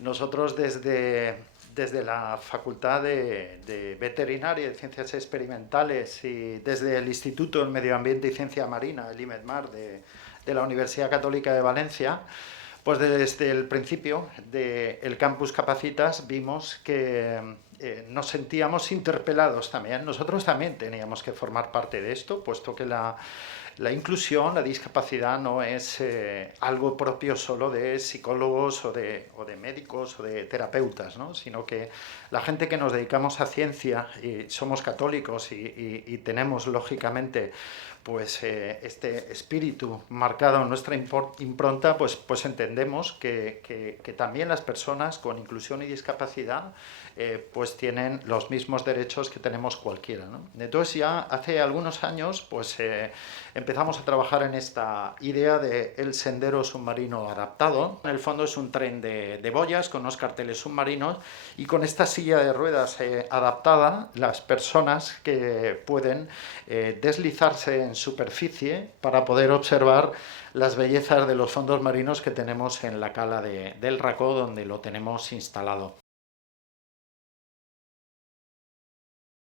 Nosotros desde la Facultad de Veterinaria y de Ciencias Experimentales y desde el Instituto de Medio Ambiente y Ciencia Marina, el IMEDMAR, de la Universidad Católica de Valencia, pues desde el principio del Campus Capacitas vimos que nos sentíamos interpelados también. Nosotros también teníamos que formar parte de esto, puesto que la inclusión, la discapacidad no es algo propio solo de psicólogos o de médicos o de terapeutas, ¿no? Sino que la gente que nos dedicamos a ciencia y somos católicos y tenemos lógicamente pues este espíritu marcado en nuestra impronta, pues entendemos que también las personas con inclusión y discapacidad pues tienen los mismos derechos que tenemos cualquiera, ¿no? Entonces ya hace algunos años pues empezamos a trabajar en esta idea del sendero submarino adaptado. En el fondo es un tren de boyas con unos carteles submarinos y con esta silla de ruedas adaptada, las personas que pueden deslizarse en superficie para poder observar las bellezas de los fondos marinos que tenemos en la cala del Racó, donde lo tenemos instalado.